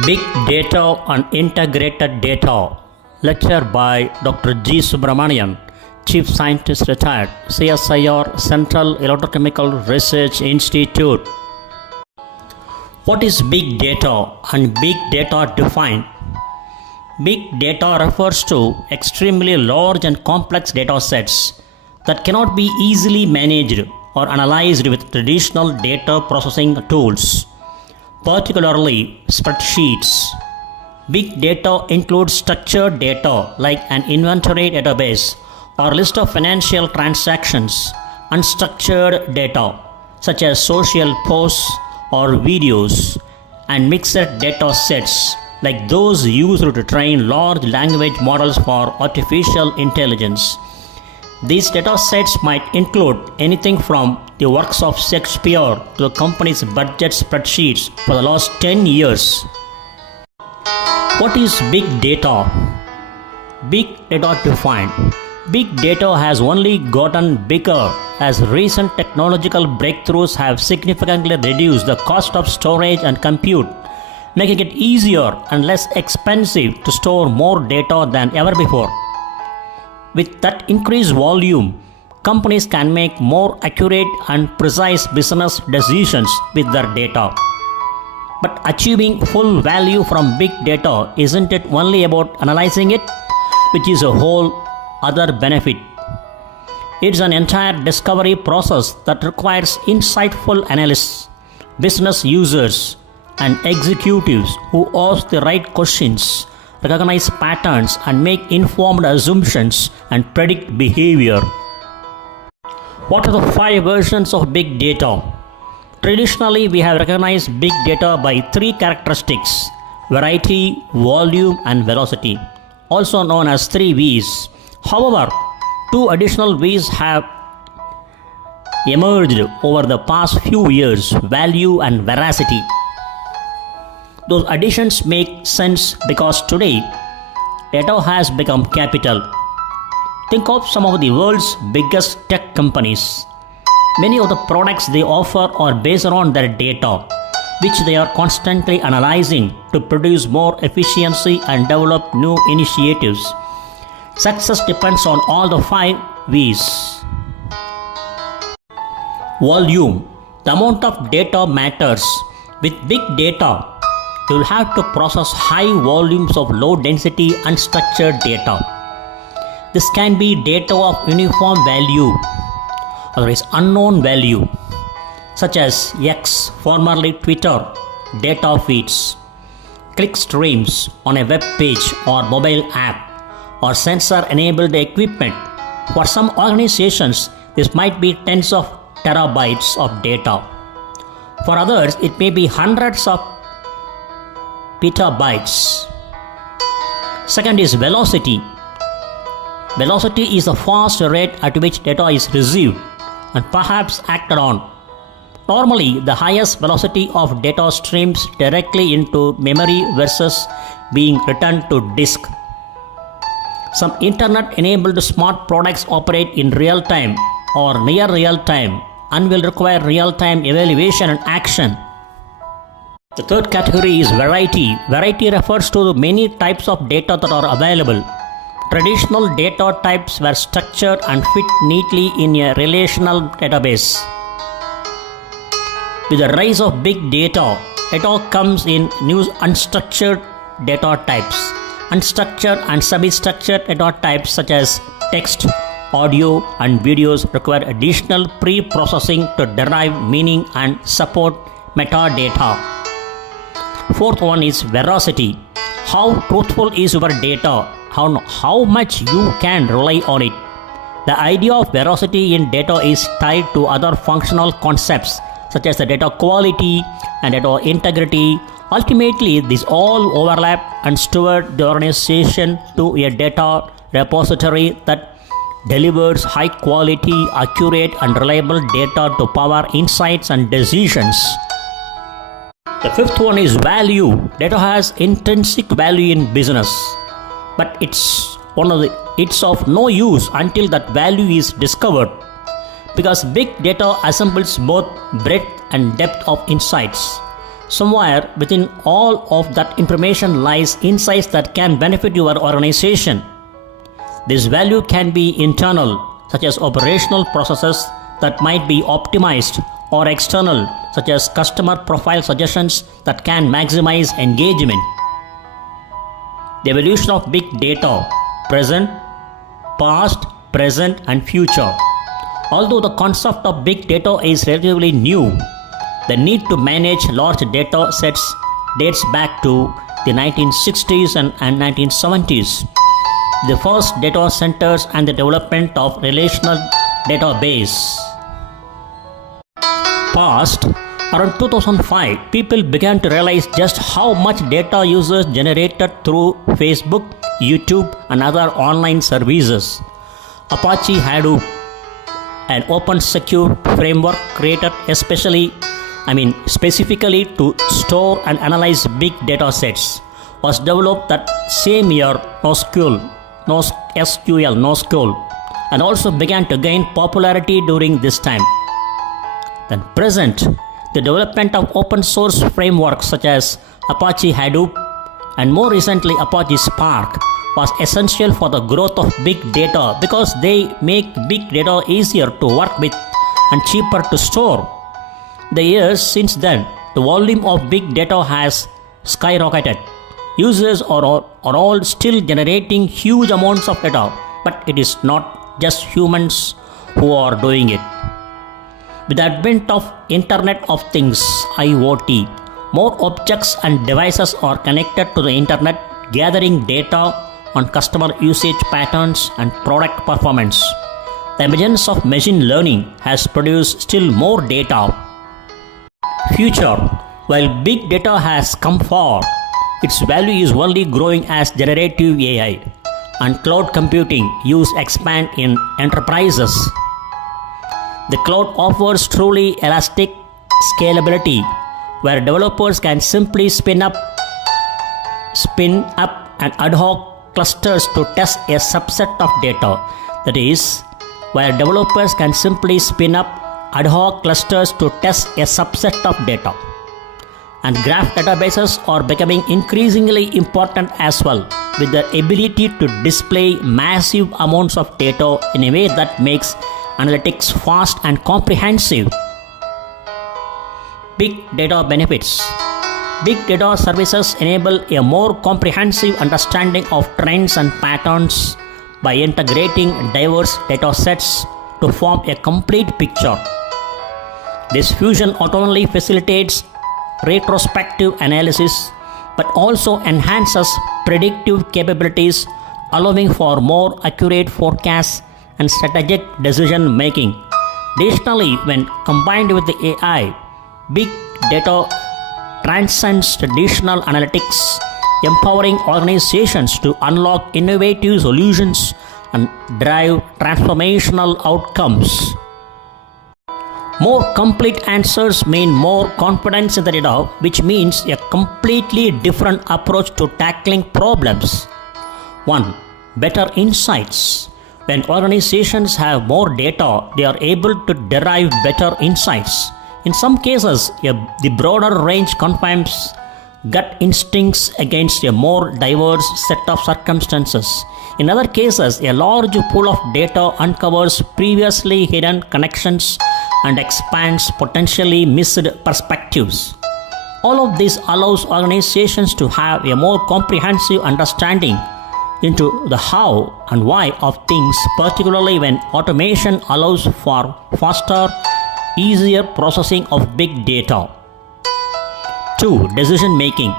Big Data and Integrated Data. Lecture by Dr.G.Subramanian, Chief Scientist Retired, CSIR, Central Electrochemical Research Institute. What is big data and big data defined? Big data refers to extremely large and complex data sets that cannot be easily managed or analyzed with traditional data processing tools, particularly spreadsheets. Big data includes structured data like an inventory database or list of financial transactions, unstructured data such as social posts or videos, and mixed data sets like those used to train large language models for artificial intelligence. These data sets might include anything from the works of Shakespeare to the company's budget spreadsheets for the last 10 years. What is big data? Big data defined. Big data has only gotten bigger as recent technological breakthroughs have significantly reduced the cost of storage and compute, making it easier and less expensive to store more data than ever before. With that increased volume, companies can make more accurate and precise business decisions with their data. But achieving full value from big data isn't it only about analyzing it, which is a whole other benefit. It's an entire discovery process that requires insightful analysts, business users, and executives who ask the right questions, recognize patterns, and make informed assumptions and predict behavior. What are the 5 versions of big data? Traditionally, we have recognized big data by 3 characteristics: variety, volume, and velocity, also known as 3 V's. However, 2 additional V's have emerged over the past few years: value and veracity. Those additions make sense because today, data has become capital. Think of some of the world's biggest tech companies. Many of the products they offer are based on their data, which they are constantly analyzing to produce more efficiency and develop new initiatives. Success depends on all the 5 V's. Volume. The amount of data matters. With big data, you will have to process high volumes of low-density unstructured data. This can be data of uniform value, otherwise unknown value, such as X, formerly Twitter, data feeds, click streams on a web page or mobile app, or sensor-enabled equipment. For some organizations, this might be tens of terabytes of data. For others, it may be hundreds of petabytes. Second is velocity. Velocity is the fast rate at which data is received and perhaps acted on. Normally, the highest velocity of data streams directly into memory versus being returned to disk. Some internet-enabled smart products operate in real time or near real time and will require real-time evaluation and action. The third category is variety. Variety refers to the many types of data that are available. Traditional data types were structured and fit neatly in a relational database. With the rise of big data, it all comes in new unstructured data types. Unstructured and semi-structured data types such as text, audio, and videos require additional pre-processing to derive meaning and support metadata. Fourth one is veracity. How truthful is your data? How much you can rely on it? The idea of veracity in data is tied to other functional concepts such as the data quality and data integrity. Ultimately, these all overlap and steward the organization to a data repository that delivers high quality, accurate, and reliable data to power insights and decisions. The fifth one is value. Data has intrinsic value in business, but it's of no use until that value is discovered, because big data assembles both breadth and depth of insights. Somewhere within all of that information lies insights that can benefit your organization. This value can be internal, such as operational processes that might be optimized, or external, such as customer profile suggestions that can maximize engagement. The evolution of big data: present, past, present, and future. Although the concept of big data is relatively new, the need to manage large data sets dates back to the 1960s and 1970s. The first data centers and the development of relational database. Past, around 2005, people began to realize just how much data users generated through Facebook, YouTube, and other online services. Apache Hadoop, an open secure framework created specifically to store and analyze big data sets, was developed that same year. NoSQL, and also began to gain popularity during this time. Then present, the development of open source frameworks such as Apache Hadoop and more recently Apache Spark was essential for the growth of big data because they make big data easier to work with and cheaper to store. The years since then, the volume of big data has skyrocketed. Users are all still generating huge amounts of data, but it is not just humans who are doing it. With the advent of Internet of Things (IoT), more objects and devices are connected to the Internet, gathering data on customer usage patterns and product performance. The emergence of machine learning has produced still more data. Future: while big data has come far, its value is only growing as generative AI and cloud computing use expand in enterprises. The cloud offers truly elastic scalability, where developers can simply spin up an ad hoc clusters to test a subset of data. That is, where developers can simply spin up ad hoc clusters to test a subset of data. And graph databases are becoming increasingly important as well, with the ability to display massive amounts of data in a way that makes analytics fast and comprehensive. Big data benefits. Big data services enable a more comprehensive understanding of trends and patterns by integrating diverse data sets to form a complete picture. This fusion not only facilitates retrospective analysis but also enhances predictive capabilities, allowing for more accurate forecasts and strategic decision making. Additionally, when combined with the AI, big data transcends traditional analytics, empowering organizations to unlock innovative solutions and drive transformational outcomes. More complete answers mean more confidence in the data, which means a completely different approach to tackling problems. 1. Better insights. When organizations have more data, they are able to derive better insights. In some cases, the broader range confirms gut instincts against a more diverse set of circumstances. In other cases, a large pool of data uncovers previously hidden connections and expands potentially missed perspectives. All of this allows organizations to have a more comprehensive understanding into the how and why of things, particularly when automation allows for faster, easier processing of big data. 2. Decision making.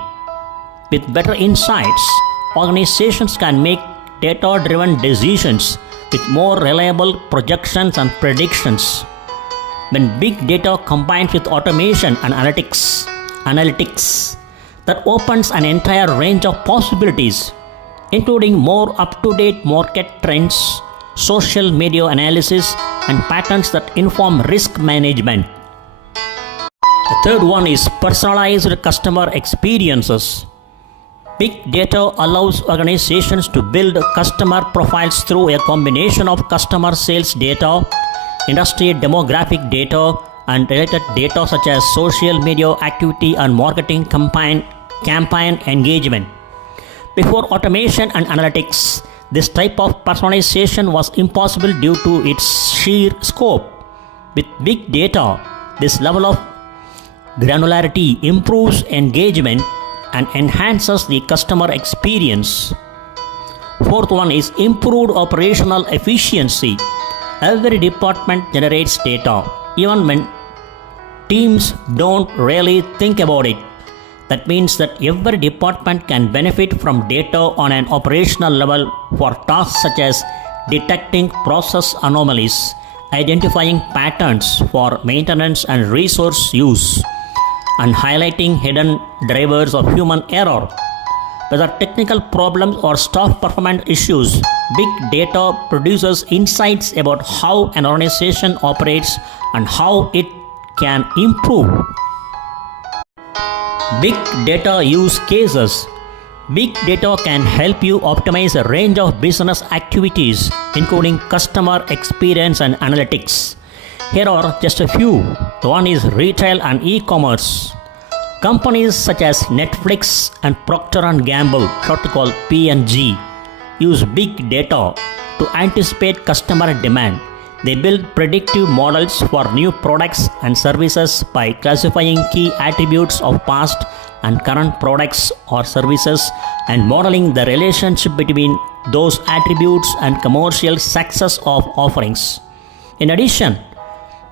With better insights, organizations can make data-driven decisions with more reliable projections and predictions. When big data combines with automation and analytics, that opens an entire range of possibilities, including more up-to-date market trends, social media analysis, and patterns that inform risk management. The third one is personalized customer experiences. Big data allows organizations to build customer profiles through a combination of customer sales data, industry demographic data, and related data such as social media activity and marketing campaign engagement. Before automation and analytics, this type of personalization was impossible due to its sheer scope. With big data, this level of granularity improves engagement and enhances the customer experience. Fourth one is improved operational efficiency. Every department generates data, even when teams don't really think about it. That means that every department can benefit from data on an operational level for tasks such as detecting process anomalies, identifying patterns for maintenance and resource use, and highlighting hidden drivers of human error. Whether technical problems or staff performance issues, big data produces insights about how an organization operates and how it can improve. Big data use cases. Big data can help you optimize a range of business activities, including customer experience and analytics. Here are just a few. The one is retail and e-commerce. Companies such as Netflix and Procter & Gamble, shortly called P&G, use big data to anticipate customer demand. They build predictive models for new products and services by classifying key attributes of past and current products or services and modeling the relationship between those attributes and commercial success of offerings. In addition,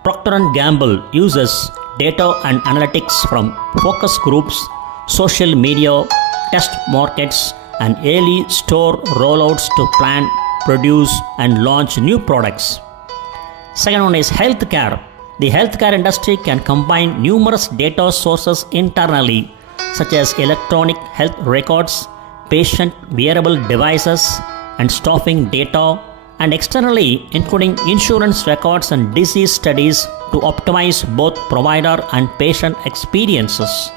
Procter & Gamble uses data and analytics from focus groups, social media, test markets, and early store rollouts to plan, produce, and launch new products. Second one is healthcare. The healthcare industry can combine numerous data sources internally, such as electronic health records, patient wearable devices, and staffing data, and externally, including insurance records and disease studies, to optimize both provider and patient experiences.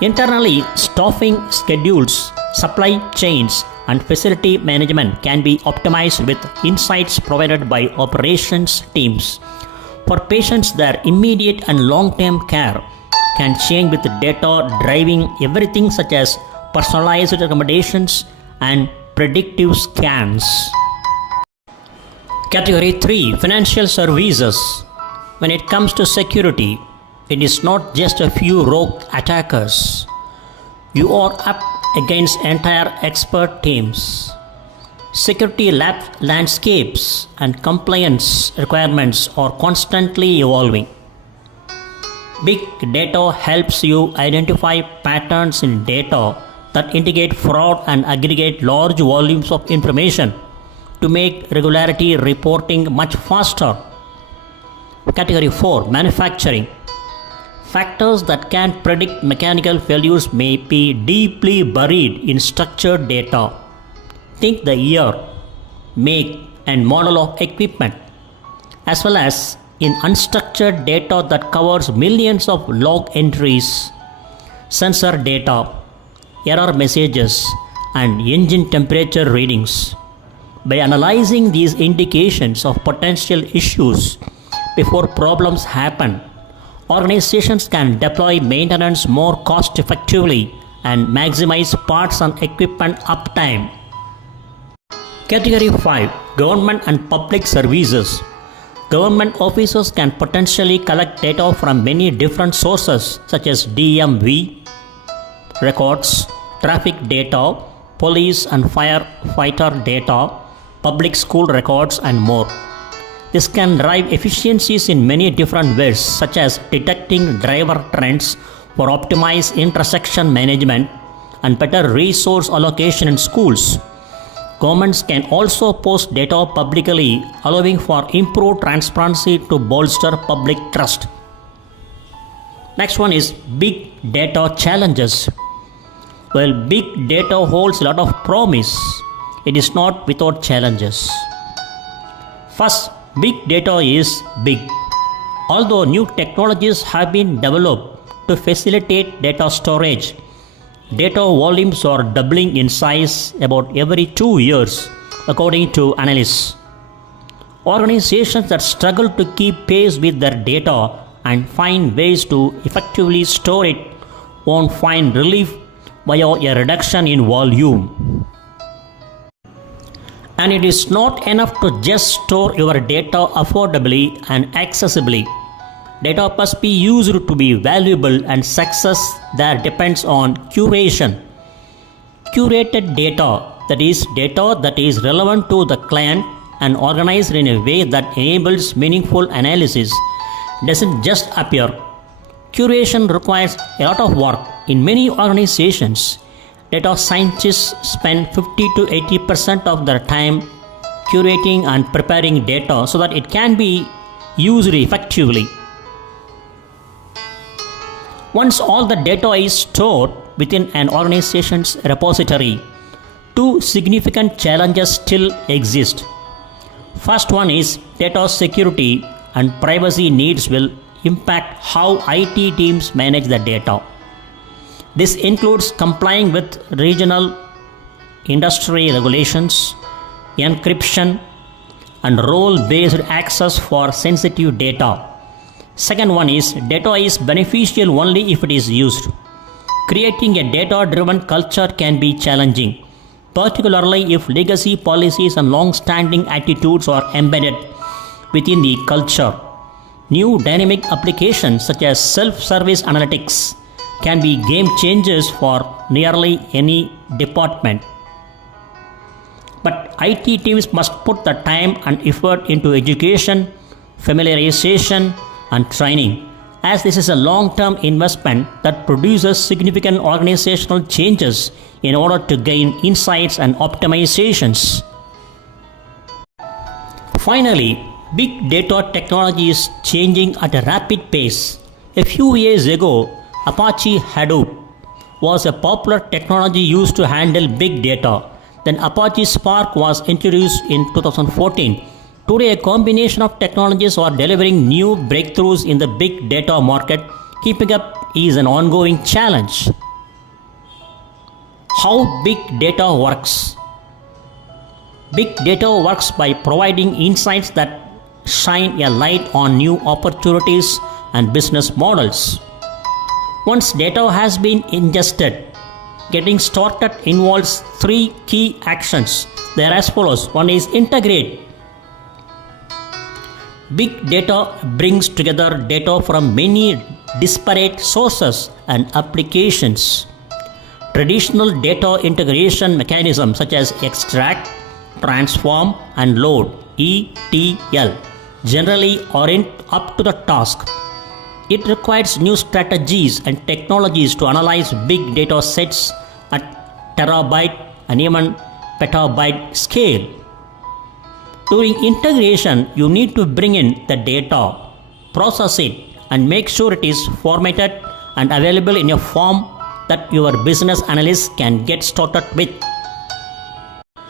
Internally, staffing schedules, supply chains, and facility management can be optimized with insights provided by operations teams. For patients, their immediate and long-term care can change with data driving everything such as personalized recommendations and predictive scans. Category 3, Financial Services. When it comes to security, it is not just a few rogue attackers. You are up against entire expert teams. Security landscapes and compliance requirements are constantly evolving. Big data helps you identify patterns in data that indicate fraud and aggregate large volumes of information to make regularity reporting much faster. Category 4, Manufacturing. Factors that can predict mechanical failures may be deeply buried in structured data. Think the year, make, and model of equipment, as well as in unstructured data that covers millions of log entries, sensor data, error messages, and engine temperature readings. By analyzing these indications of potential issues before problems happen, organizations can deploy maintenance more cost effectively and maximize parts and equipment uptime. Category 5, Government and Public Services. Government officers can potentially collect data from many different sources such as DMV records, traffic data, police and firefighter data, public school records, and more. This can drive efficiencies in many different ways, such as detecting driver trends for optimized intersection management and better resource allocation in schools. Governments can also post data publicly, allowing for improved transparency to bolster public trust. Next one is big data challenges. Well, big data holds a lot of promise. It is not without challenges. First, big data is big. Although new technologies have been developed to facilitate data storage, data volumes are doubling in size about every 2 years, according to analysts. Organizations that struggle to keep pace with their data and find ways to effectively store it won't find relief via a reduction in volume. And it is not enough to just store your data affordably and accessibly. Data must be used to be valuable, and success there depends on curation. Curated data, that is, data that is relevant to the client and organized in a way that enables meaningful analysis, doesn't just appear. Curation requires a lot of work. In many organizations, data scientists spend 50 to 80% of their time curating and preparing data so that it can be used effectively. Once all the data is stored within an organization's repository, two significant challenges still exist. First one is data security and privacy needs will impact how IT teams manage the data. This includes complying with regional industry regulations, encryption, and role-based access for sensitive data. Second one is data is beneficial only if it is used. Creating a data-driven culture can be challenging, particularly if legacy policies and long-standing attitudes are embedded within the culture. New dynamic applications such as self-service analytics can be game changers for nearly any department. But IT teams must put the time and effort into education, familiarization, and training, as this is a long-term investment that produces significant organizational changes in order to gain insights and optimizations. Finally, big data technology is changing at a rapid pace. A few years ago, Apache Hadoop was a popular technology used to handle big data. Then Apache Spark was introduced in 2014. Today, a combination of technologies are delivering new breakthroughs in the big data market. Keeping up is an ongoing challenge. How big data works? Big data works by providing insights that shine a light on new opportunities and business models. Once data has been ingested, getting started involves three key actions. They are as follows. One is integrate. Big data brings together data from many disparate sources and applications. Traditional data integration mechanisms such as extract, transform, and load (ETL) generally aren't up to the task. It requires new strategies and technologies to analyze big data sets at terabyte and even petabyte scale. During integration, you need to bring in the data, process it, and make sure it is formatted and available in a form that your business analysts can get started with.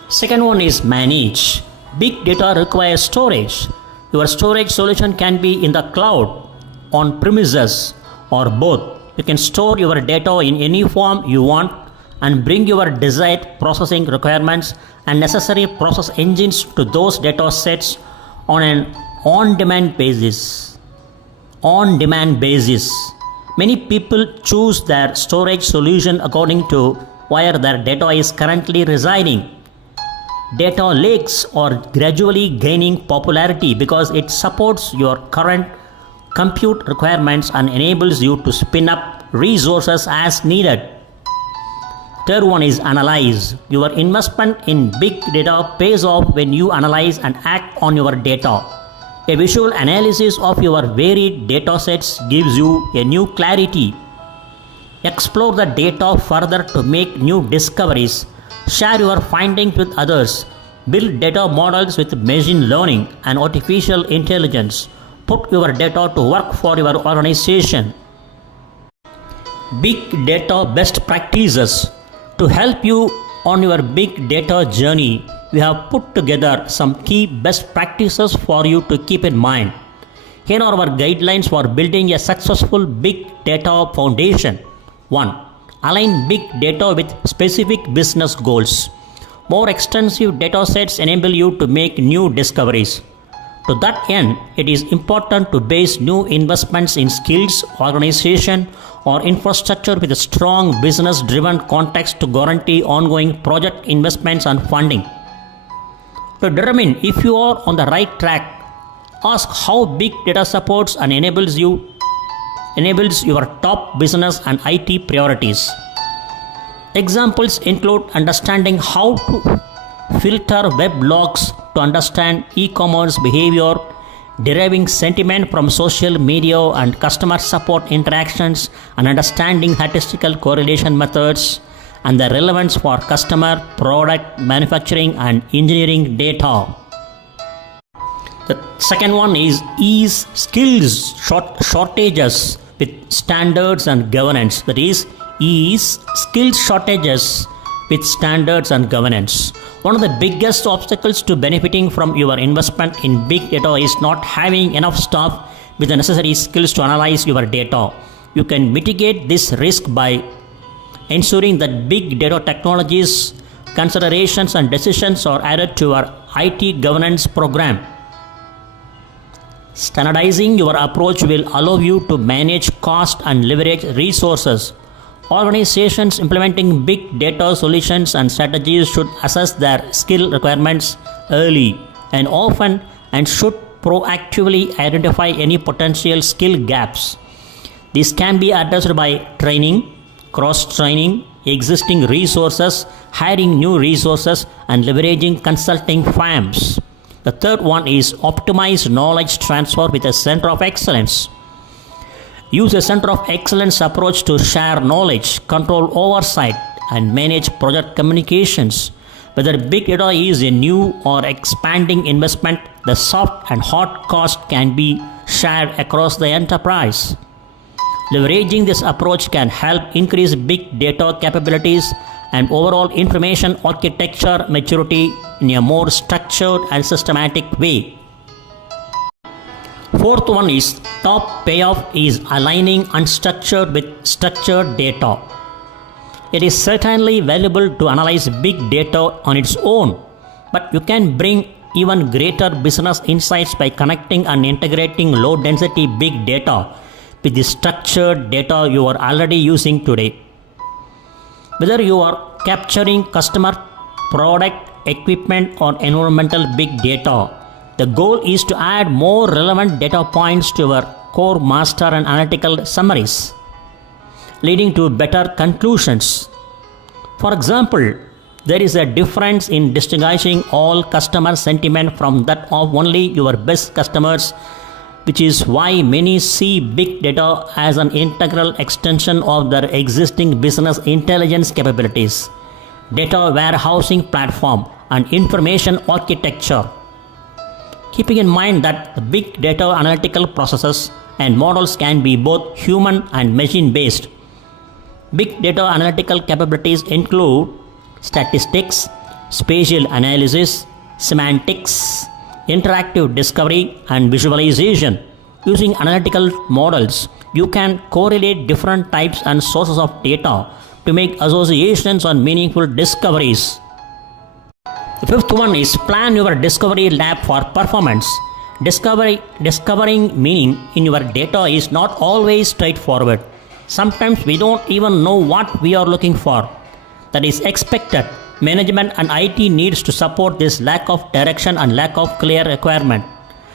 Second one is manage. Big data requires storage. Your storage solution can be in the cloud, on premises, or both. You can store your data in any form you want and bring your desired processing requirements and necessary process engines to those data sets on an on-demand basis. Many people choose their storage solution according to where their data is currently residing. Data lakes are gradually gaining popularity because it supports your current compute requirements and enables you to spin up resources as needed. Third one is analyze. Your investment in big data pays off when you analyze and act on your data. A visual analysis of your varied data sets gives you a new clarity. Explore the data further to make new discoveries. Share your findings with others. Build data models with machine learning and artificial intelligence. Put your data to work for your organization. Big data best practices. To help you on your big data journey, we have put together some key best practices for you to keep in mind. Here are our guidelines for building a successful big data foundation. 1. Align big data with specific business goals. More extensive data sets enable you to make new discoveries. To that end, it is important to base new investments in skills, organization, or infrastructure with a strong business driven context to guarantee ongoing project investments and funding. To determine if you are on the right track, ask how big data supports and enables your top business and IT priorities. Examples include understanding how to filter web logs to understand e-commerce behavior, deriving sentiment from social media and customer support interactions, and understanding statistical correlation methods and their relevance for customer, product, manufacturing, and engineering data. The second one is ease skills shortages with standards and governance. That is, ease skills shortages with standards and governance. One of the biggest obstacles to benefiting from your investment in big data is not having enough staff with the necessary skills to analyze your data. You can mitigate this risk by ensuring that big data technologies, considerations, and decisions are added to your IT governance program. Standardizing your approach will allow you to manage cost and leverage resources. Organizations implementing big data solutions and strategies should assess their skill requirements early and often and should proactively identify any potential skill gaps. This can be addressed by training, cross-training existing resources, hiring new resources, and leveraging consulting firms. The third one is optimize knowledge transfer with a center of excellence. Use a center of excellence approach to share knowledge, control oversight, and manage project communications. Whether big data is a new or expanding investment, the soft and hard cost can be shared across the enterprise. Leveraging this approach can help increase big data capabilities and overall information architecture maturity in a more structured and systematic way. Fourth one is top payoff is aligning unstructured with structured data. It is certainly valuable to analyze big data on its own, but you can bring even greater business insights by connecting and integrating low density big data with the structured data you are already using today. Whether you are capturing customer, product, equipment, or environmental big data, the goal is to add more relevant data points to your core master and analytical summaries, leading to better conclusions. For example, there is a difference in distinguishing all customer sentiment from that of only your best customers, which is why many see big data as an integral extension of their existing business intelligence capabilities, data warehousing platform, and information architecture. Keeping in mind that the big data analytical processes and models can be both human and machine based. Big data analytical capabilities include statistics, spatial analysis, semantics, interactive discovery, and visualization. Using analytical models, you can correlate different types and sources of data to make associations on meaningful discoveries. The fifth one is plan your discovery lab for performance. Discovering meaning in your data is not always straightforward. Sometimes we don't even know what we are looking for. That is expected. Management and IT needs to support this lack of direction and lack of clear requirement.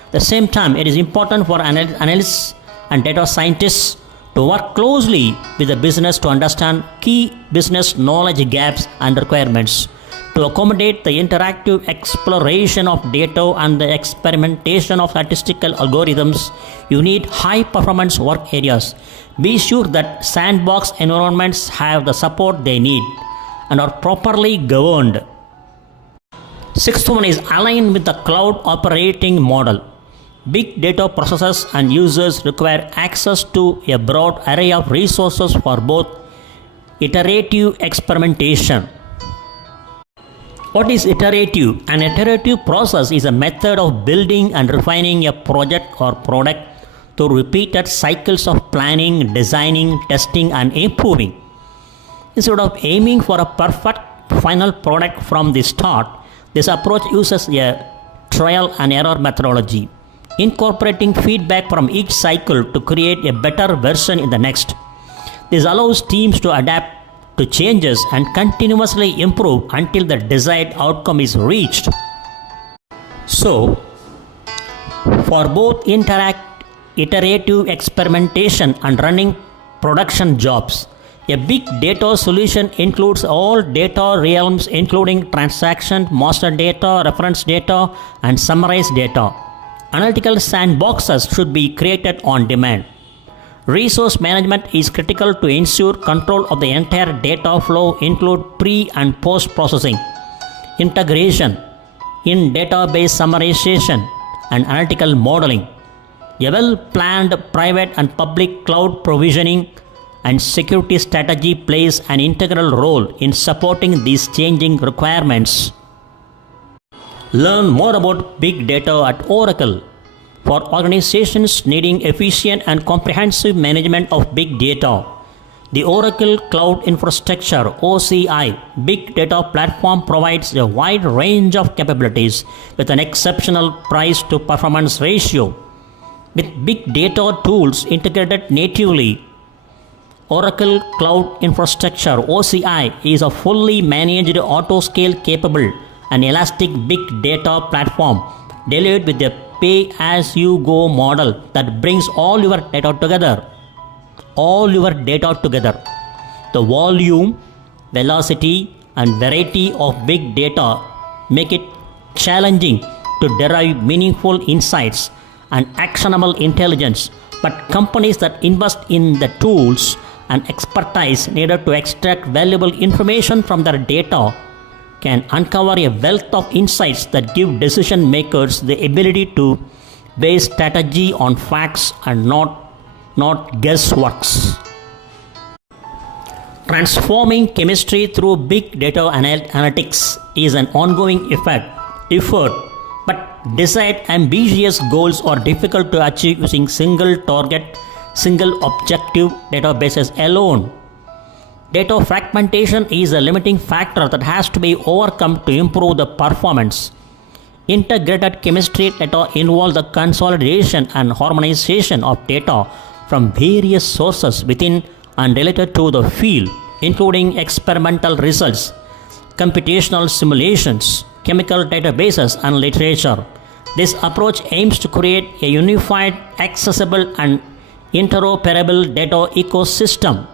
At the same time, it is important for analysts and data scientists to work closely with the business to understand key business knowledge gaps and requirements. To accommodate the interactive exploration of data and the experimentation of statistical algorithms, you need high performance work areas. Be sure that sandbox environments have the support they need and are properly governed. Sixth one is align with the cloud operating model. Big data processes and users require access to a broad array of resources for both iterative experimentation. What is iterative? An iterative process is a method of building and refining a project or product through repeated cycles of planning, designing, testing, and improving. Instead of aiming for a perfect final product from the start, this approach uses a trial and error methodology. incorporating feedback from each cycle to create a better version in the next. This allows teams to adapt to changes and continuously improve until the desired outcome is reached. So, for both iterative experimentation and running production jobs, a big data solution includes all data realms including transaction, master data, reference data, and summarized data. Analytical sandboxes should be created on demand. Resource management is critical to ensure control of the entire data flow, include pre and post processing, integration, in database summarization, and analytical modeling. A well-planned private and public cloud provisioning and security strategy plays an integral role in supporting these changing requirements. Learn more about big data at Oracle. For organizations needing efficient and comprehensive management of big data, the Oracle Cloud Infrastructure (OCI) Big Data Platform provides a wide range of capabilities with an exceptional price to performance ratio. With big data tools integrated natively, Oracle Cloud Infrastructure (OCI) is a fully managed, auto-scale capable and elastic big data platform delivered with a pay-as-you-go model that brings all your data together. The volume, velocity, and variety of big data make it challenging to derive meaningful insights and actionable intelligence, but companies that invest in the tools and expertise needed to extract valuable information from their data can uncover a wealth of insights that give decision makers the ability to base strategy on facts and not guessworks. Transforming chemistry through big data analytics is an ongoing effort, but desired ambitious goals are difficult to achieve using single objective databases alone. Data fragmentation is a limiting factor that has to be overcome to improve the performance. Integrated chemistry data involve the consolidation and harmonization of data from various sources within and related to the field, including experimental results, computational simulations, chemical databases, and literature. This approach aims to create a unified, accessible, and interoperable data ecosystem.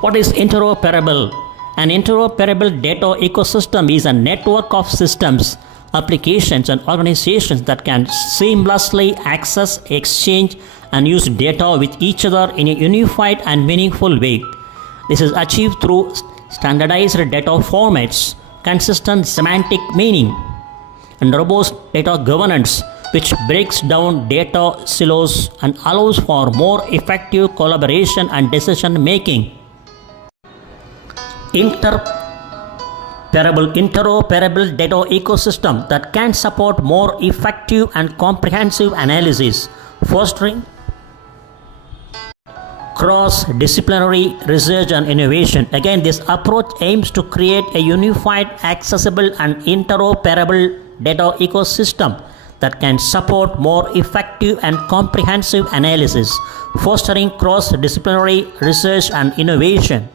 What is interoperable? An interoperable data ecosystem is a network of systems, applications, and organizations that can seamlessly access, exchange, and use data with each other in a unified and meaningful way. This is achieved through standardized data formats, consistent semantic meaning, and robust data governance, which breaks down data silos and allows for more effective collaboration and decision making. Interoperable data ecosystem that can support more effective and comprehensive analysis, fostering cross-disciplinary research and innovation. Again, this approach aims to create a unified, accessible, and interoperable data ecosystem that can support more effective and comprehensive analysis, fostering cross-disciplinary research and innovation.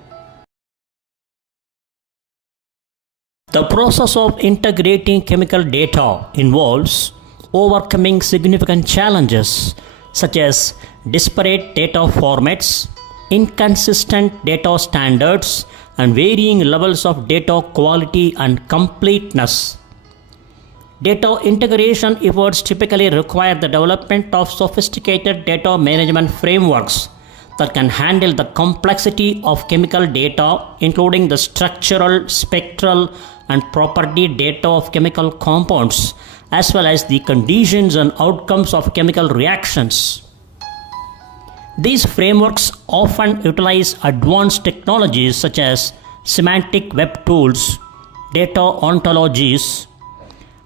The process of integrating chemical data involves overcoming significant challenges such as disparate data formats, inconsistent data standards, and varying levels of data quality and completeness. Data integration efforts typically require the development of sophisticated data management frameworks that can handle the complexity of chemical data, including the structural, spectral, and property data of chemical compounds, as well as the conditions and outcomes of chemical reactions. These frameworks often utilize advanced technologies such as semantic web tools, data ontologies,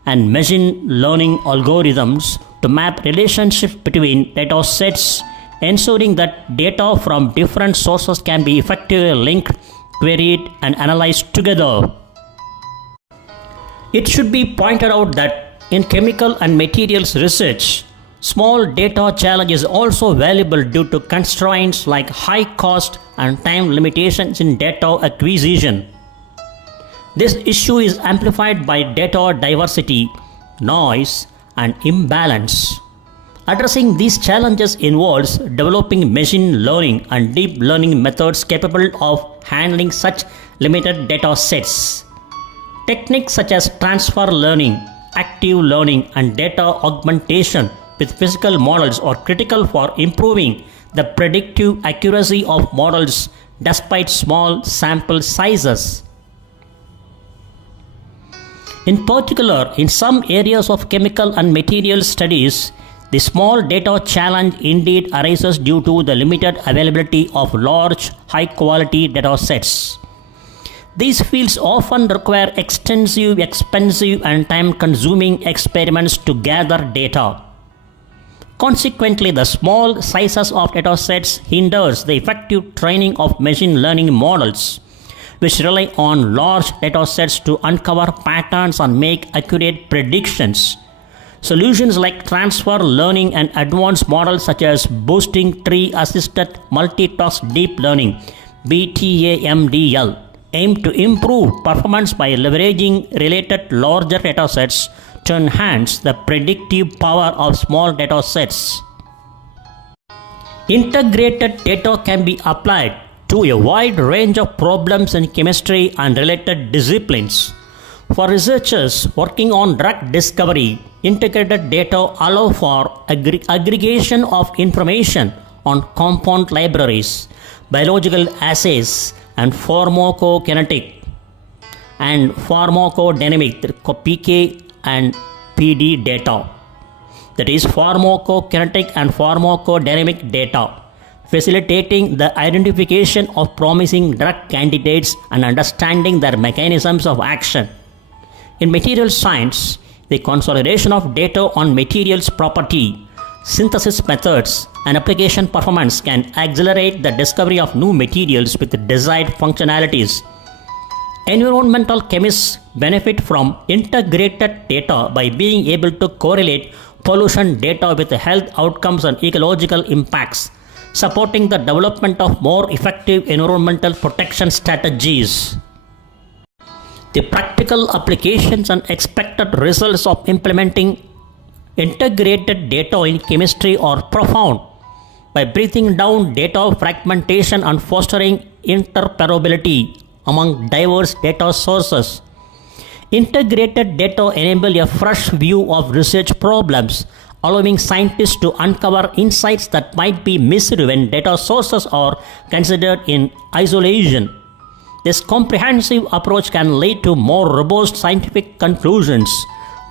and machine learning algorithms to map relationships between data sets, ensuring that data from different sources can be effectively linked, queried, and analyzed together. It should be pointed out that in chemical and materials research, Small data challenge is also valuable due to constraints like high cost and time limitations in data acquisition. This issue is amplified by data diversity, noise, and imbalance. Addressing these challenges involves developing machine learning and deep learning methods capable of handling such limited data sets. Techniques such as transfer learning, active learning, and data augmentation with physical models are critical for improving the predictive accuracy of models despite small sample sizes. In particular, in some areas of chemical and material studies, the small data challenge indeed arises due to the limited availability of large, high-quality data sets. These fields often require extensive, expensive, and time-consuming experiments to gather data. Consequently, the small sizes of data sets hinders the effective training of machine learning models, which rely on large data sets to uncover patterns and make accurate predictions. Solutions like transfer learning and advanced models such as boosting tree-assisted multitask deep learning (BTAMDL) aim to improve performance by leveraging related larger datasets to enhance the predictive power of small datasets. Integrated data can be applied to a wide range of problems in chemistry and related disciplines. For researchers working on drug discovery, integrated data allow for aggregation of information on compound libraries, biological assays, and pharmacokinetic and pharmacodynamic PK and PD data. That is pharmacokinetic and pharmacodynamic data, facilitating the identification of promising drug candidates and understanding their mechanisms of action. In material science, the consolidation of data on materials property, synthesis methods, and application performance can accelerate the discovery of new materials with desired functionalities. Environmental chemists benefit from integrated data by being able to correlate pollution data with health outcomes and ecological impacts, supporting the development of more effective environmental protection strategies. The practical applications and expected results of implementing integrated data in chemistry are profound. By breaking down data fragmentation and fostering interoperability among diverse data sources, integrated data enable a fresh view of research problems, allowing scientists to uncover insights that might be missed when data sources are considered in isolation. This comprehensive approach can lead to more robust scientific conclusions,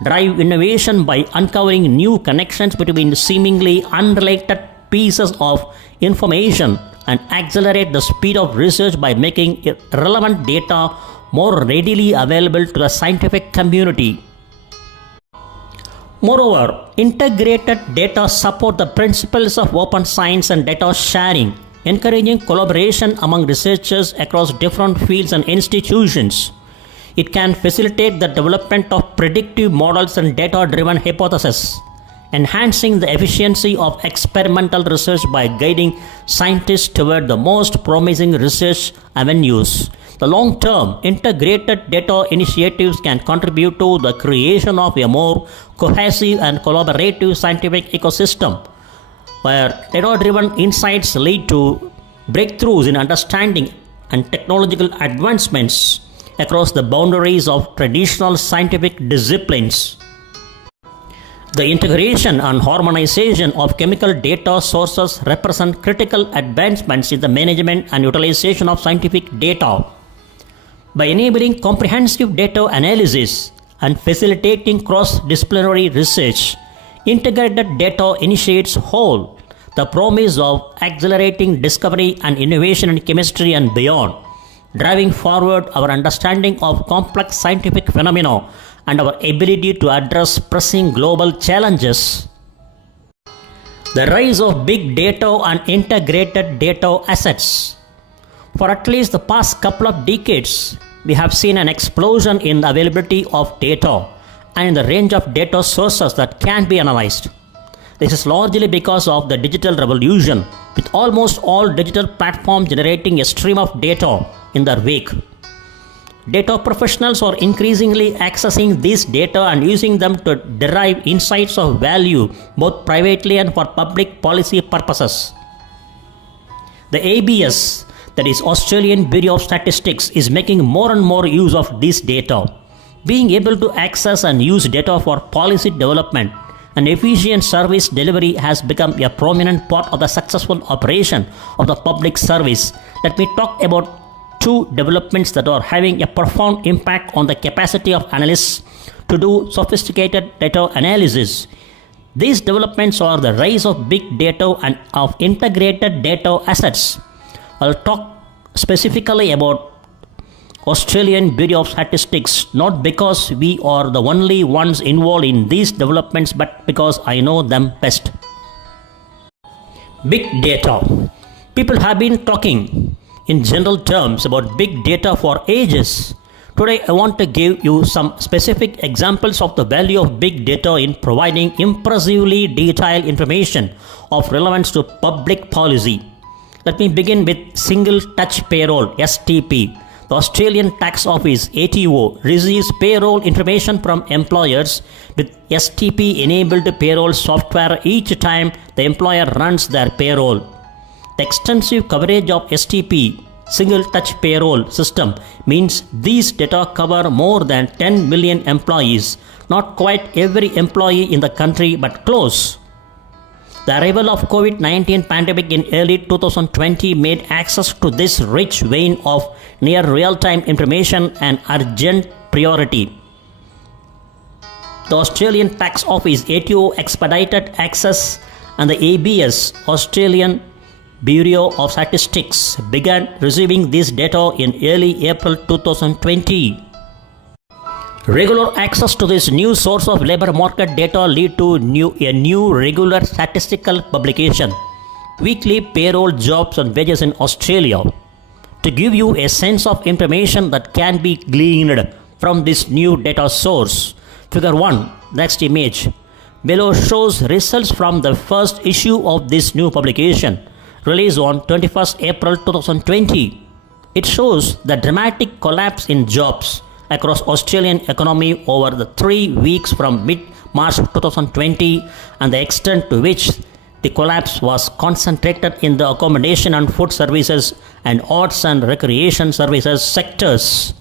drive innovation by uncovering new connections between seemingly unrelated pieces of information, and accelerate the speed of research by making relevant data more readily available to the scientific community. Moreover, integrated data support the principles of open science and data sharing, encouraging collaboration among researchers across different fields and institutions. It can facilitate the development of predictive models and data-driven hypotheses, enhancing the efficiency of experimental research by guiding scientists toward the most promising research avenues. The long-term integrated data initiatives can contribute to the creation of a more cohesive and collaborative scientific ecosystem, where data-driven insights lead to breakthroughs in understanding and technological advancements across the boundaries of traditional scientific disciplines. The integration and harmonization of chemical data sources represent critical advancements in the management and utilization of scientific data. By enabling comprehensive data analysis and facilitating cross-disciplinary research, integrated data initiates whole the promise of accelerating discovery and innovation in chemistry and beyond, driving forward our understanding of complex scientific phenomena and our ability to address pressing global challenges. The rise of big data and integrated data assets. For at least the past couple of decades, we have seen an explosion in the availability of data and in the range of data sources that can be analyzed. This is largely because of the digital revolution, with almost all digital platforms generating a stream of data in their wake. Data professionals are increasingly accessing this data and using them to derive insights of value both privately and for public policy purposes. The ABS, that is Australian Bureau of Statistics, is making more and more use of this data. Being able to access and use data for policy development and efficient service delivery has become a prominent part of the successful operation of the public service. Let me talk about two developments that are having a profound impact on the capacity of analysts to do sophisticated data analysis. These developments are the rise of big data and of integrated data assets. I'll talk specifically about Australian Bureau of Statistics, not because we are the only ones involved in these developments, but because I know them best. Big data. People have been talking in general terms about big data for ages. Today I want to give you some specific examples of the value of big data in providing impressively detailed information of relevance to public policy. Let me begin with single touch payroll (STP). The Australian Tax Office (ATO) receives payroll information from employers with STP enabled payroll software each time the employer runs their payroll. The extensive coverage of STP single touch payroll system means these data cover more than 10 million employees, not quite every employee in the country but close. The arrival of COVID-19 pandemic in early 2020 made access to this rich vein of near real-time information an urgent priority. The Australian Tax Office (ATO) expedited access, and the ABS (Australian Bureau of Statistics) began receiving this data in early April 2020. Regular access to this new source of labor market data lead to a new regular statistical publication, Weekly Payroll Jobs and Wages in Australia, to give you a sense of information that can be gleaned from this new data source. Figure 1, next image, below shows results from the first issue of this new publication, released on 21st April 2020. It shows the dramatic collapse in jobs across Australian economy over the 3 weeks from mid-March 2020 and the extent to which the collapse was concentrated in the accommodation and food services and arts and recreation services sectors.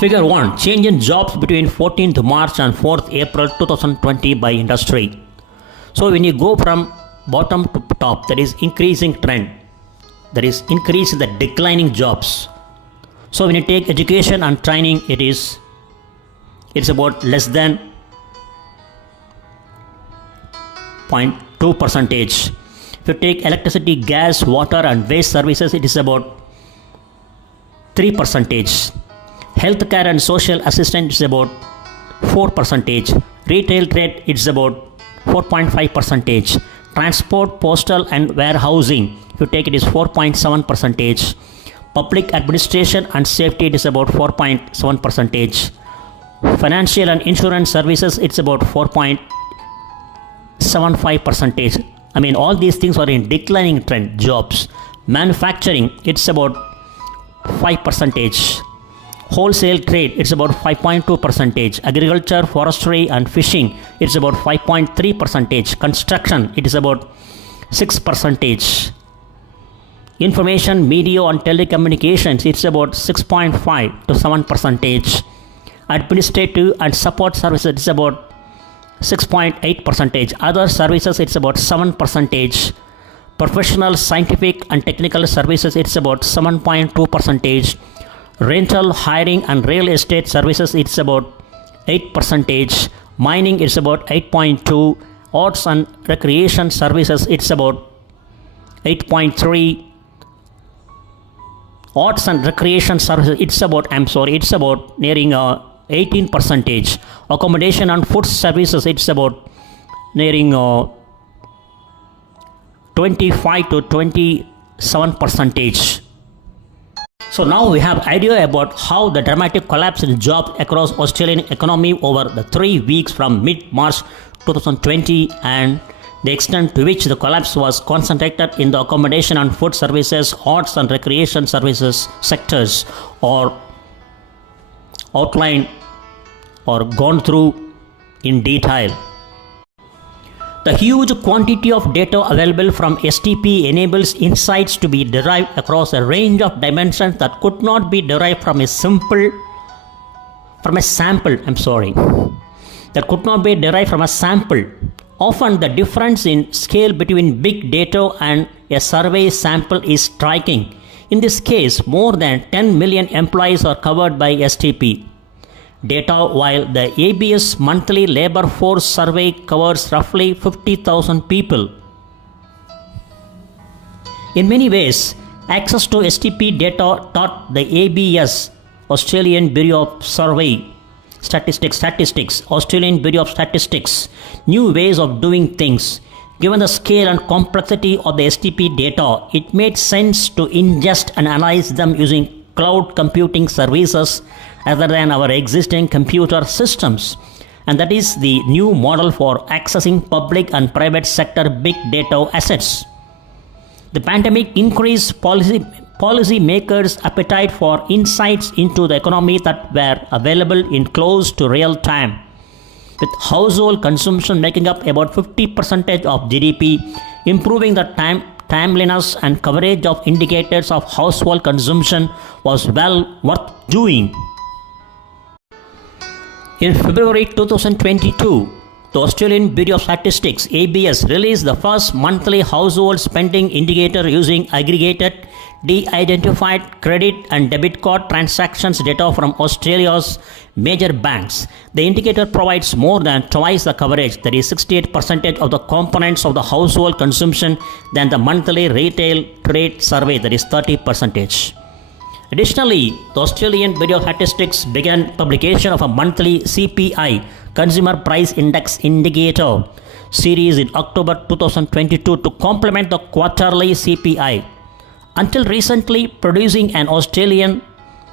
Figure 1. Change in jobs between 14th March and 4th April 2020 by industry. So when you go from bottom to top, there is increasing trend. There is increase in the declining jobs. So when you take education and training, it's about less than 0.2%. If you take electricity, gas, water and waste services, it is about 3%. Healthcare and social assistance is about 4%. Retail trade, it's about 4.5%. Transport, postal and warehousing, if you take it, is 4.7%. Public administration and safety, it is about 4.7%. Financial and insurance services, it's about 4.75%. I mean, all these things are in declining trend jobs. Manufacturing, it's about 5%. Wholesale trade, it's about 5.2%. Agriculture, forestry and fishing, it's about 5.3%. Construction, it is about 6%. Information, media and telecommunications, it's about 6.5 to 7%. Administrative and support services, it's about 6.8%. Other services, it's about 7%. Professional, scientific and technical services, it's about 7.2%. Rental, hiring and real estate services, it's about 8%. Mining, it's about 8.2%. Arts and recreation services, it's about 8.3%. Arts and recreation services, it's about nearing 18%. Accommodation and food services, it's about nearing 25 to 27%. So now we have idea about how the dramatic collapse in jobs across Australian economy over the 3 weeks from mid-March 2020 and the extent to which the collapse was concentrated in the accommodation and food services, arts and recreation services sectors or outlined or gone through in detail. The huge quantity of data available from STP enables insights to be derived across a range of dimensions that could not be derived from a sample. That could not be derived from a sample. Often the difference in scale between big data and a survey sample is striking. In this case, more than 10 million employees are covered by STP data, while the ABS monthly labor force survey covers roughly 50,000 people. In many ways, access to STP data taught the ABS, Australian Bureau of Australian Bureau of Statistics, new ways of doing things. Given the scale and complexity of the STP data, it made sense to ingest and analyze them using cloud computing services rather than our existing computer systems. And that is the new model for accessing public and private sector big data assets. The pandemic increased policy makers' appetite for insights into the economy that were available in close to real time, with household consumption making up about 50% of GDP, improving the timeliness and coverage of indicators of household consumption was well worth doing. In February 2022, the Australian Bureau of Statistics (ABS) released the first monthly household spending indicator using aggregated, de-identified credit and debit card transactions data from Australia's major banks. The indicator provides more than twice the coverage, that is 68% of the components of the household consumption, than the monthly retail trade survey, that is 30%. Additionally, the Australian Bureau of Statistics began publication of a monthly CPI, Consumer Price Index Indicator, series in October 2022 to complement the quarterly CPI. Until recently, producing an Australian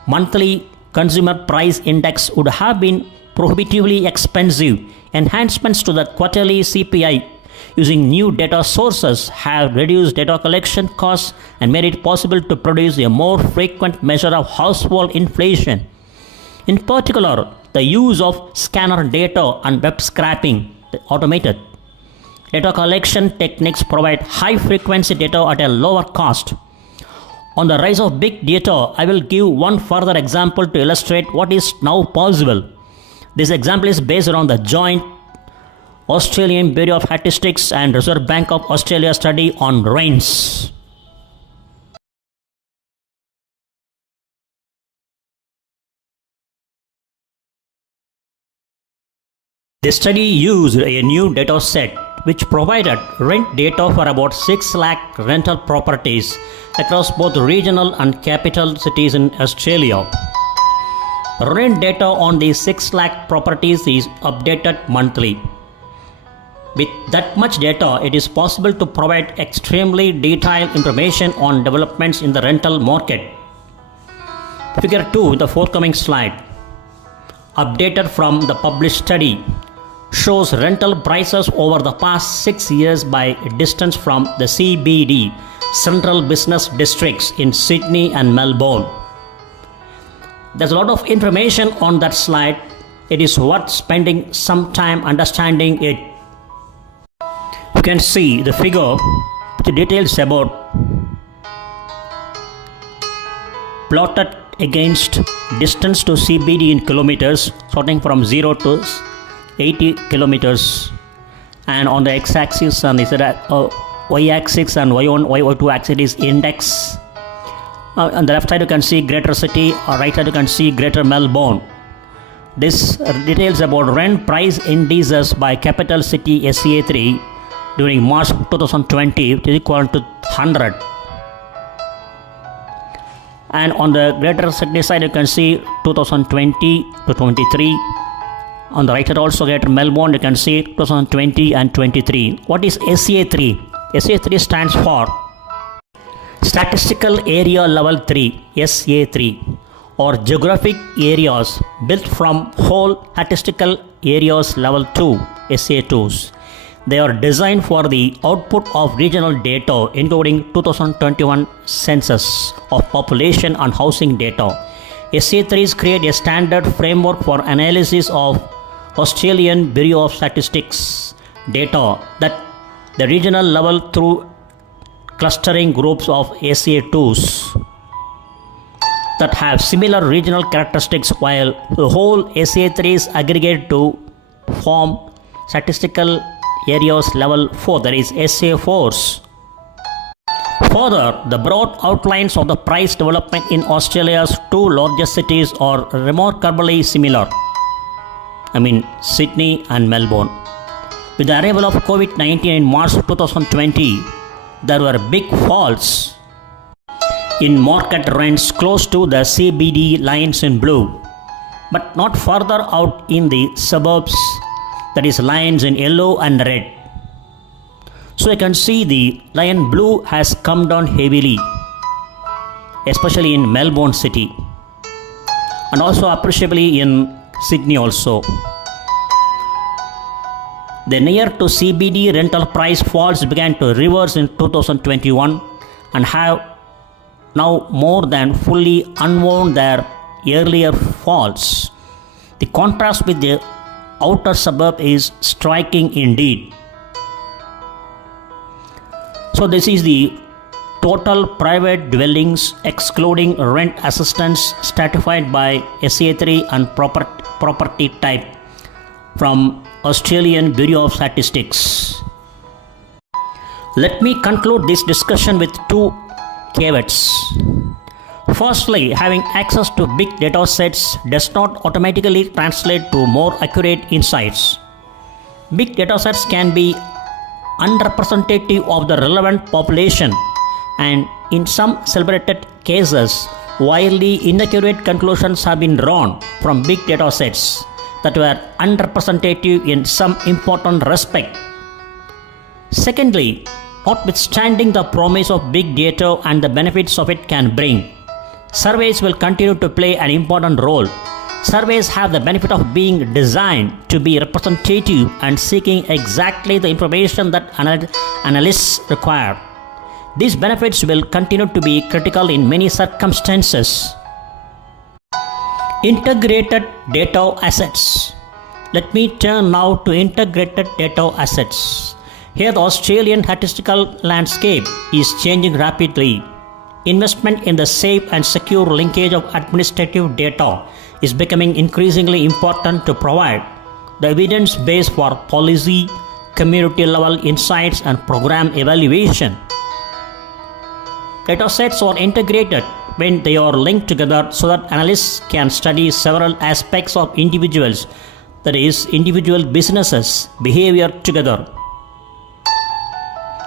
monthly consumer price index would have been prohibitively expensive. Enhancements to the quarterly CPI using new data sources have reduced data collection costs and made it possible to produce a more frequent measure of household inflation. In particular, the use of scanner data and web scraping, automated data collection techniques provide high frequency data at a lower cost. On the rise of big data, I will give one further example to illustrate what is now possible. This example is based on the joint Australian Bureau of Statistics and Reserve Bank of Australia study on rains. The study used a new data set which provided rent data for about 6 lakh rental properties across both regional and capital cities in Australia. Rent data on these 6 lakh properties is updated monthly. With that much data, it is possible to provide extremely detailed information on developments in the rental market. Figure 2 in the forthcoming slide, updated from the published study, shows rental prices over the past 6 years by distance from the CBD, Central Business Districts in Sydney and Melbourne. There's a lot of information on that slide. It is worth spending some time understanding it. You can see the figure with the details about plotted against distance to CBD in kilometers, starting from 0 to 80 kilometers, and on the x-axis and y-axis and y2 axis is index. On the left side you can see greater city, or right side you can see greater Melbourne. This details about rent price indices by capital city SCA3 during March 2020, which is equal to 100. And on the greater Sydney side you can see 2020 to 23. On the right side also greater Melbourne you can see 2020 and 23. What is SCA3? SCA3 stands for Statistical Area Level 3 SA3 or geographic areas built from whole statistical areas level 2 SA2s. They are designed for the output of regional data including 2021 census of population and housing data. SA3s create a standard framework for analysis of Australian Bureau of Statistics data that the regional level through clustering groups of SA2s that have similar regional characteristics, while the whole SA3s aggregate to form statistical areas level 4, that is SA4s. Further, the broad outlines of the price development in Australia's two largest cities are remarkably similar. Sydney and Melbourne. With the arrival of COVID-19 in March 2020, there were big falls in market rents close to the CBD lines in blue, but not further out in the suburbs, that is lines in yellow and red. So you can see the line blue has come down heavily, especially in Melbourne city and also appreciably in Sydney also. The near to CBD rental price falls began to reverse in 2021 and have now more than fully unwound their earlier falls. The contrast with the outer suburb is striking indeed. So this is the total private dwellings excluding rent assistance stratified by SA3 and property type from Australian Bureau of Statistics. Let me conclude this discussion with two caveats. Firstly, having access to big data sets does not automatically translate to more accurate insights. Big data sets can be unrepresentative of the relevant population, and in some celebrated cases, wildly inaccurate conclusions have been drawn from big data sets that were unrepresentative in some important respect. Secondly, notwithstanding the promise of big data and the benefits of it can bring, surveys will continue to play an important role. Surveys have the benefit of being designed to be representative and seeking exactly the information that analysts require. These benefits will continue to be critical in many circumstances. Integrated data assets. Let me turn now to integrated data assets. Here the Australian statistical landscape is changing rapidly. Investment in the safe and secure linkage of administrative data is becoming increasingly important to provide the evidence base for policy, community level insights and program evaluation. Data sets are integrated when they are linked together so that analysts can study several aspects of individuals, that is individual businesses behavior together.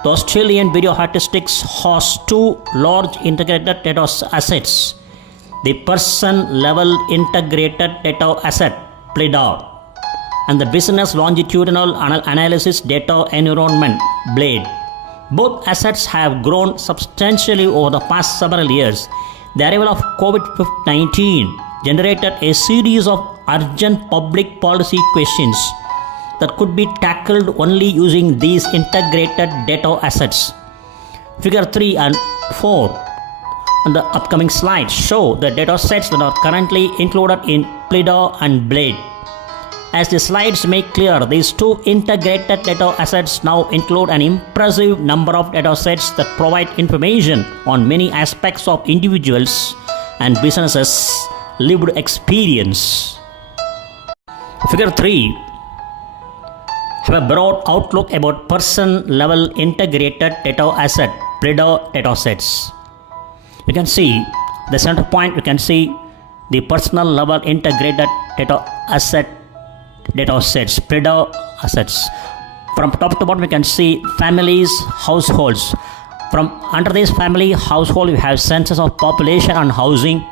The Australian Bureau of Statistics has two large integrated data assets: the person level integrated data asset PLIDA and the business longitudinal analysis data environment BLADE. Both assets have grown substantially over the past several years. The arrival of COVID-19 generated a series of urgent public policy questions that could be tackled only using these integrated data assets. Figure 3 and 4 on the upcoming slides show the data sets that are currently included in PLIDA and BLADE. As the slides make clear, these two integrated data assets now include an impressive number of data sets that provide information on many aspects of individuals and businesses' lived experience. Figure 3 have a broad outlook about person level integrated data asset PLIDA data sets. You can see the center point, you can see the personal level integrated data sets PLIDA assets. From top to bottom we can see families, households. From under this family household we have census of population and housing,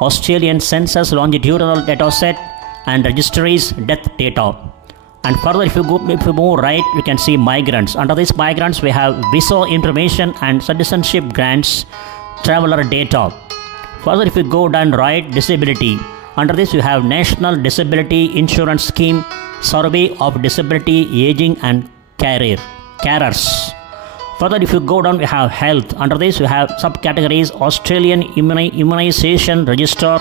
Australian census longitudinal data set and registries death data. And further, if you move right, you can see migrants. Under these migrants, we have visa information and citizenship grants, traveler data. Further, if you go down right, disability. Under this, you have National Disability Insurance Scheme, survey of disability, aging, and carers. Further, if you go down, we have health. Under this, we have subcategories: Australian Immunization Register,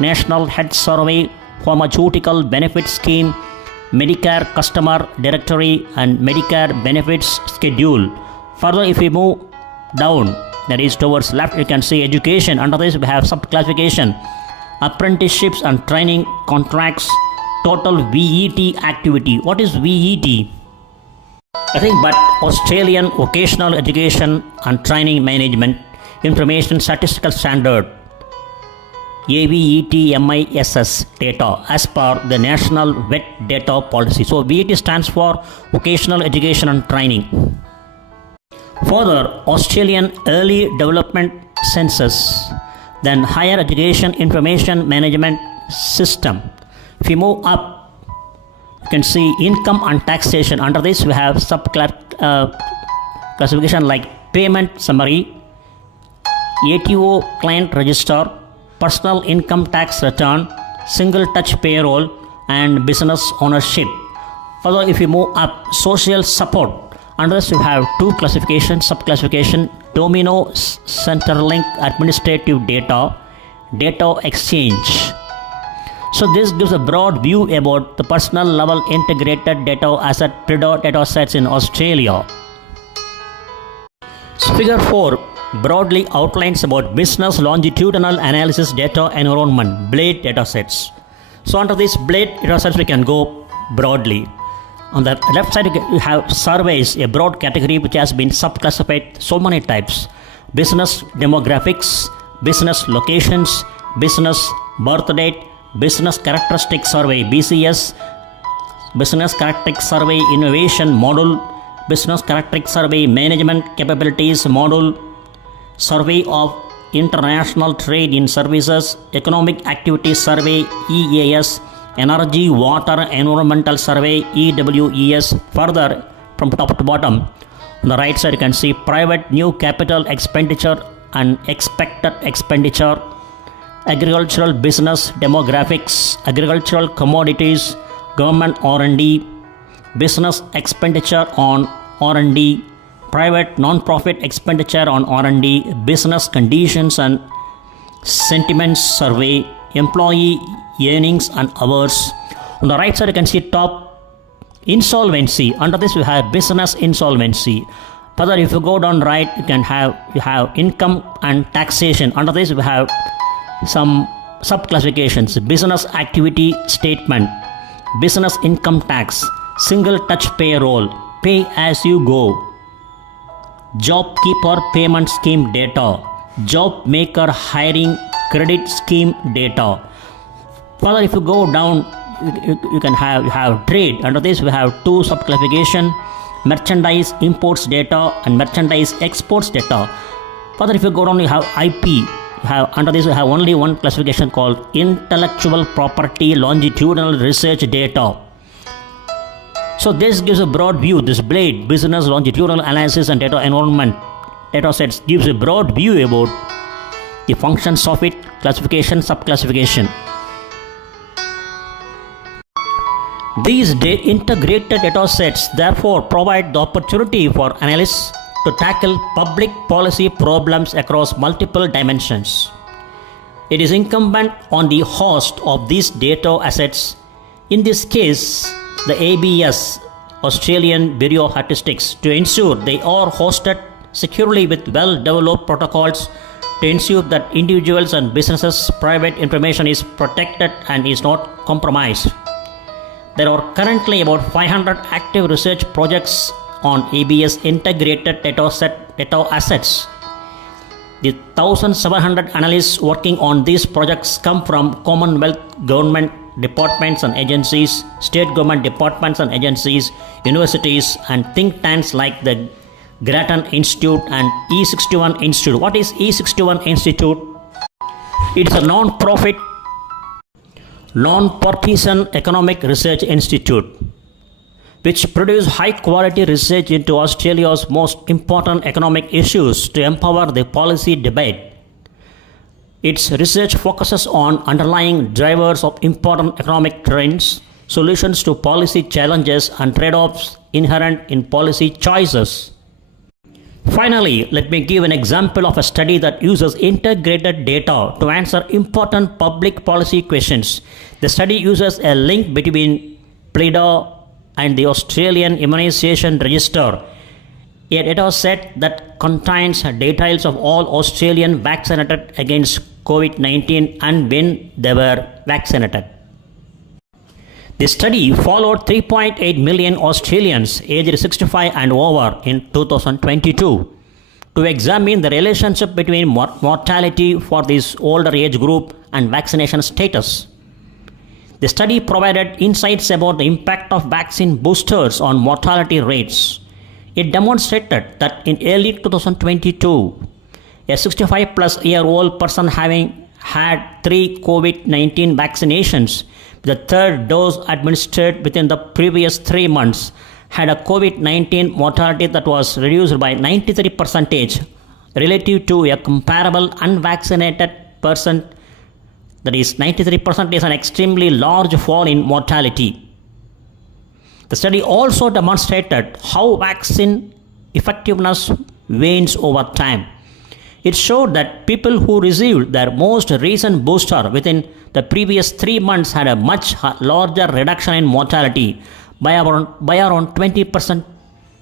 National Health Survey, Pharmaceutical Benefit Scheme, Medicare Customer Directory, and Medicare Benefits Schedule. Further, if we move down, that is towards left, you can see education. Under this, we have subclassification: apprenticeships and training contracts, total VET activity. What is VET? I think but Australian Vocational Education and Training Management Information Statistical Standard, AVETMISS data as per the National VET Data Policy. So VET stands for Vocational Education and Training. Further, Australian Early Development Census, then Higher Education Information Management System. If you move up, you can see income and taxation. Under this, we have classification like payment summary, ATO client register, personal income tax return, single touch payroll, and business ownership. Further, if you move up, social support. Under this, you have two classifications, subclassification: domino, Centrelink administrative data, data exchange. So this gives a broad view about the personal level integrated data asset data sets in Australia. So figure 4 broadly outlines about business longitudinal analysis data environment, BLADE data sets. So under this BLADE data sets, we can go broadly. On the left side, you have surveys, a broad category which has been subclassified so many types: business demographics, business locations, business birth date, business characteristic survey BCS, business characteristic survey innovation module, business characteristic survey management capabilities module, survey of international trade in services, economic activity survey EAS, energy water environmental survey EWES. Further, from top to bottom, on the right side, you can see private new capital expenditure and expected expenditure, agricultural business demographics, agricultural commodities, government R&D, business expenditure on R&D, private non-profit expenditure on R&D, business conditions and sentiments survey, employee earnings and hours. On the right side, you can see top insolvency. Under this, we have business insolvency. Further, if you go down right, you have income and taxation. Under this, we have some subclassifications: business activity statement, business income tax, single touch payroll, pay as you go, job keeper payment scheme data, job maker hiring credit scheme data. Further, if you go down, you have trade. Under this, we have two subclassification: merchandise imports data and merchandise exports data. Further, if you go down, you have IP. Under this, we have only one classification called intellectual property longitudinal research data. So this gives a broad view. This BLADE, business longitudinal analysis and data environment data sets, gives a broad view about the functions of it, classification, subclassification. These integrated data sets therefore provide the opportunity for analysts to tackle public policy problems across multiple dimensions. It is incumbent on the host of these data assets, in this case the ABS, Australian Bureau of Statistics, to ensure they are hosted securely with well-developed protocols to ensure that individuals and businesses' private information is protected and is not compromised. There are currently about 500 active research projects on ABS integrated data assets. The 1,700 analysts working on these projects come from Commonwealth government departments and agencies, state government departments and agencies, universities, and think tanks like the Grattan Institute and E61 Institute. What is E61 Institute? It's a non-profit, non-partisan economic research institute. which produce high quality research into Australia's most important economic issues to empower the policy debate. Its research focuses on underlying drivers of important economic trends, solutions to policy challenges, and trade offs inherent in policy choices. Finally, let me give an example of a study that uses integrated data to answer important public policy questions. The study uses a link between PLIDA and the Australian Immunisation Register, a data set that contains details of all Australians vaccinated against COVID-19 and when they were vaccinated. The study followed 3.8 million Australians aged 65 and over in 2022 to examine the relationship between mortality for this older age group and vaccination status. The study provided insights about the impact of vaccine boosters on mortality rates. It demonstrated that in early 2022, a 65 plus year old person having had 3 COVID-19 vaccinations, the third dose administered within the previous 3 months, had a COVID-19 mortality that was reduced by 93% relative to a comparable unvaccinated person. That is, 93% is an extremely large fall in mortality. The study also demonstrated how vaccine effectiveness wanes over time. It showed that people who received their most recent booster within the previous 3 months had a much larger reduction in mortality by around 20%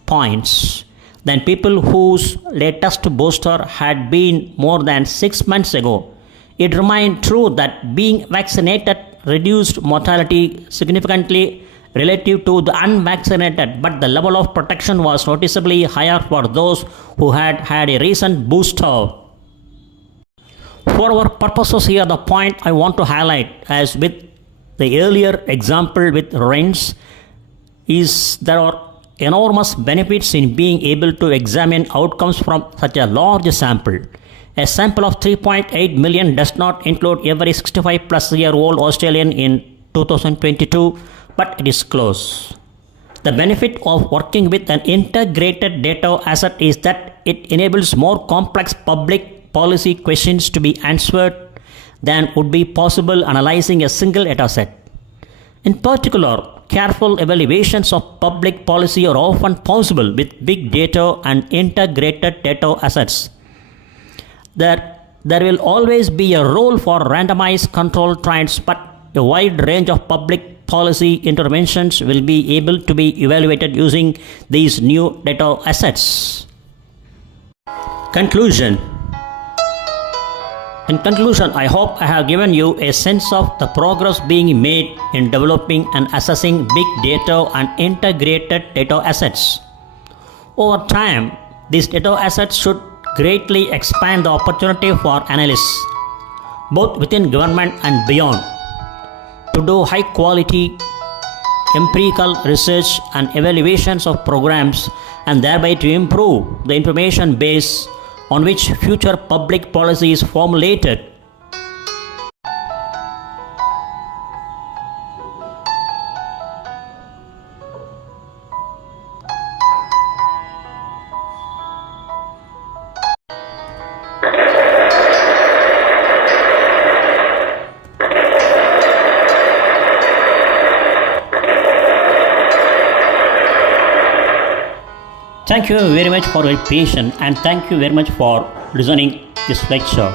points than people whose latest booster had been more than 6 months ago. It remained true that being vaccinated reduced mortality significantly relative to the unvaccinated, but the level of protection was noticeably higher for those who had had a recent booster. For our purposes here, the point I want to highlight, as with the earlier example with rents, is there are enormous benefits in being able to examine outcomes from such a large sample. A sample of 3.8 million does not include every 65 plus year old Australian in 2022, but it is close. The benefit of working with an integrated data asset is that it enables more complex public policy questions to be answered than would be possible analyzing a single data set. In particular, careful evaluations of public policy are often possible with big data and integrated data assets. There will always be a role for randomized controlled trials, but a wide range of public policy interventions will be able to be evaluated using these new data assets. Conclusion. In conclusion, I hope I have given you a sense of the progress being made in developing and assessing big data and integrated data assets. Over time, these data assets should greatly expand the opportunity for analysts, both within government and beyond, to do high quality empirical research and evaluations of programs, and thereby to improve the information base on which future public policy is formulated. Thank you very much for your patience, and thank you very much for listening this lecture.